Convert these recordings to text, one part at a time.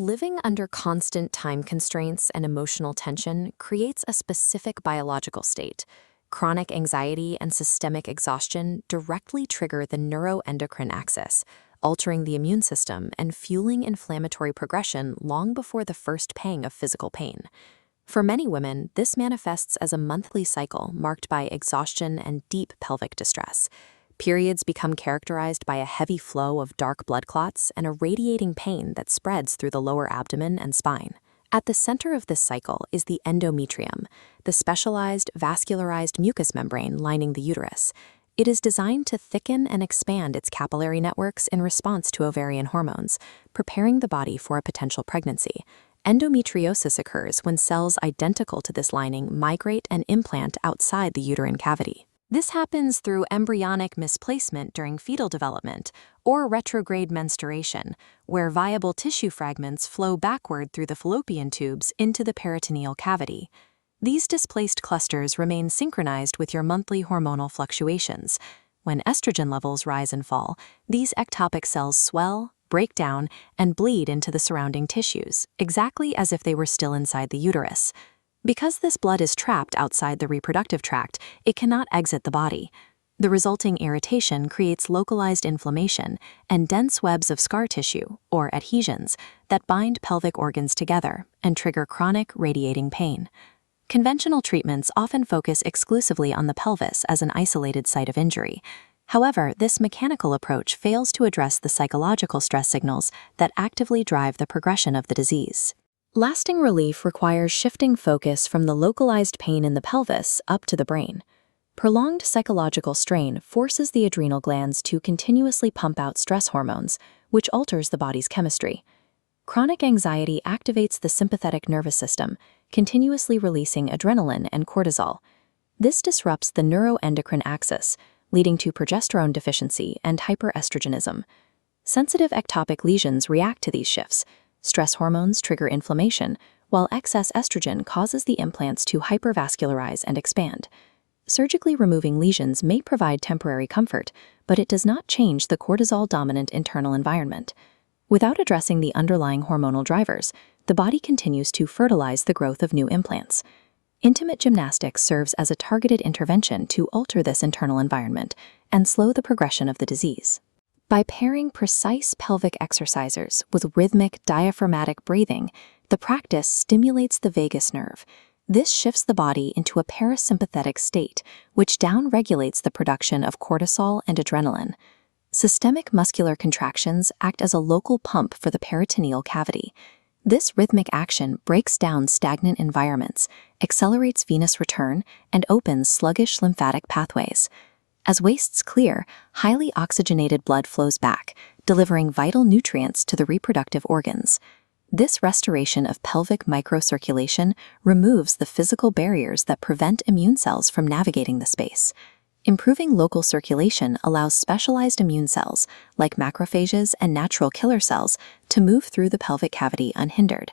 Living under constant time constraints and emotional tension creates a specific biological state. Chronic anxiety and systemic exhaustion directly trigger the neuroendocrine axis, altering the immune system and fueling inflammatory progression long before the first pang of physical pain. For many women, this manifests as a monthly cycle marked by exhaustion and deep pelvic distress. Periods become characterized by a heavy flow of dark blood clots and a radiating pain that spreads through the lower abdomen and spine. At the center of this cycle is the endometrium, the specialized vascularized mucous membrane lining the uterus. It is designed to thicken and expand its capillary networks in response to ovarian hormones, preparing the body for a potential pregnancy. Endometriosis occurs when cells identical to this lining migrate and implant outside the uterine cavity. This happens through embryonic misplacement during fetal development or retrograde menstruation, where viable tissue fragments flow backward through the fallopian tubes into the peritoneal cavity. These displaced clusters remain synchronized with your monthly hormonal fluctuations. When estrogen levels rise and fall, these ectopic cells swell, break down, and bleed into the surrounding tissues, exactly as if they were still inside the uterus. Because this blood is trapped outside the reproductive tract, it cannot exit the body. The resulting irritation creates localized inflammation and dense webs of scar tissue, or adhesions, that bind pelvic organs together and trigger chronic radiating pain. Conventional treatments often focus exclusively on the pelvis as an isolated site of injury. However, this mechanical approach fails to address the psychological stress signals that actively drive the progression of the disease. Lasting relief requires shifting focus from the localized pain in the pelvis up to the brain. Prolonged psychological strain forces the adrenal glands to continuously pump out stress hormones, which alters the body's chemistry. Chronic anxiety activates the sympathetic nervous system, continuously releasing adrenaline and cortisol. This disrupts the neuroendocrine axis, leading to progesterone deficiency and hyperestrogenism. Sensitive ectopic lesions react to these shifts. Stress hormones trigger inflammation, while excess estrogen causes the implants to hypervascularize and expand. Surgically removing lesions may provide temporary comfort, but it does not change the cortisol-dominant internal environment. Without addressing the underlying hormonal drivers, the body continues to fertilize the growth of new implants. Intimate gymnastics serves as a targeted intervention to alter this internal environment and slow the progression of the disease. By pairing precise pelvic exercisers with rhythmic diaphragmatic breathing, the practice stimulates the vagus nerve. This shifts the body into a parasympathetic state, which downregulates the production of cortisol and adrenaline. Systemic muscular contractions act as a local pump for the peritoneal cavity. This rhythmic action breaks down stagnant environments, accelerates venous return, and opens sluggish lymphatic pathways. As wastes clear, highly oxygenated blood flows back, delivering vital nutrients to the reproductive organs. This restoration of pelvic microcirculation removes the physical barriers that prevent immune cells from navigating the space. Improving local circulation allows specialized immune cells, like macrophages and natural killer cells, to move through the pelvic cavity unhindered.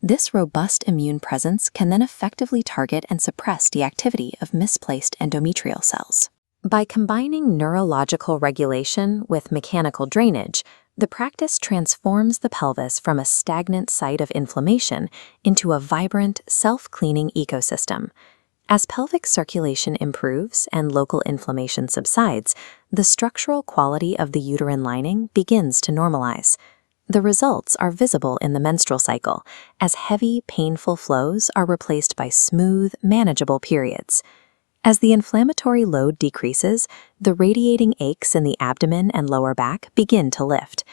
This robust immune presence can then effectively target and suppress the activity of misplaced endometrial cells. By combining neurological regulation with mechanical drainage, the practice transforms the pelvis from a stagnant site of inflammation into a vibrant, self-cleaning ecosystem. As pelvic circulation improves and local inflammation subsides, the structural quality of the uterine lining begins to normalize. The results are visible in the menstrual cycle, as heavy, painful flows are replaced by smooth, manageable periods. As the inflammatory load decreases, the radiating aches in the abdomen and lower back begin to lift.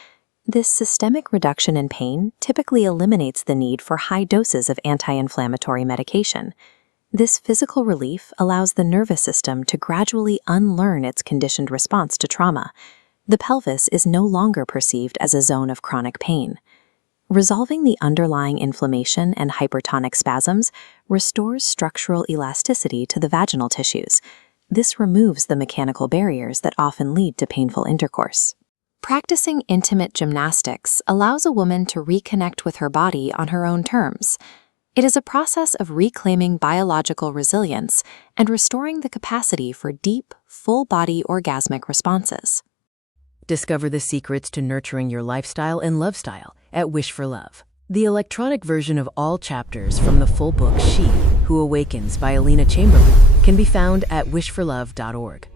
This systemic reduction in pain typically eliminates the need for high doses of anti-inflammatory medication. This physical relief allows the nervous system to gradually unlearn its conditioned response to trauma. The pelvis is no longer perceived as a zone of chronic pain. Resolving the underlying inflammation and hypertonic spasms restores structural elasticity to the vaginal tissues. This removes the mechanical barriers that often lead to painful intercourse. Practicing intimate gymnastics allows a woman to reconnect with her body on her own terms. It is a process of reclaiming biological resilience and restoring the capacity for deep, full-body orgasmic responses. Discover the secrets to nurturing your lifestyle and love style at Wish for Love. The electronic version of all chapters from the full book She Who Awakens by Alina Chamberlain can be found at wishforlove.org.